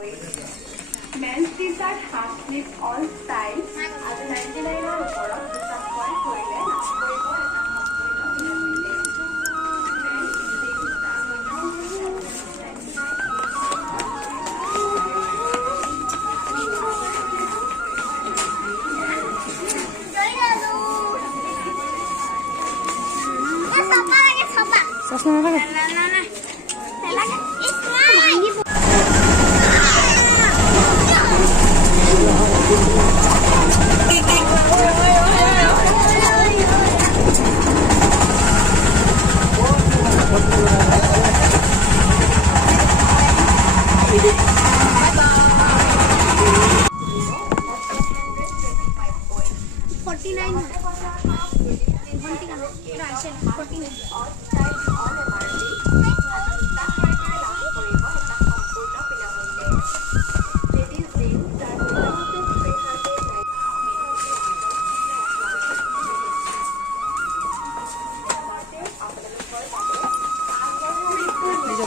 Men's t-shirt, half sleeve, all style. আজি 99 ওপৰত দুটা ক্ৰয় কৰিলে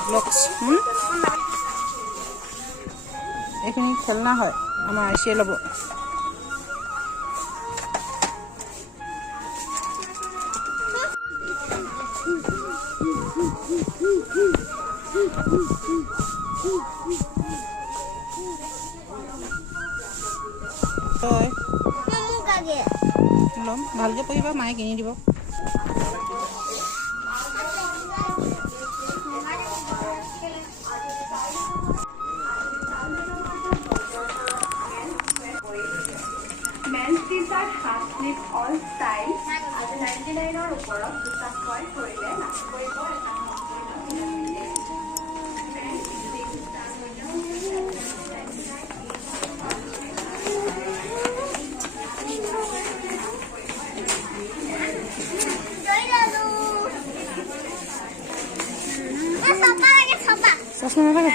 ব্লকস এইখিনি খেলনা হয় আমাৰ আইচিয়ে ল'ব ল'ম ভালকৈ পঢ়িবা মায়ে কিনি দিব Men's t-shirt, half sleeve, all style. আজি 99 ওপৰত দুটা ক্ৰয় কৰিলে চশমা নাথাকে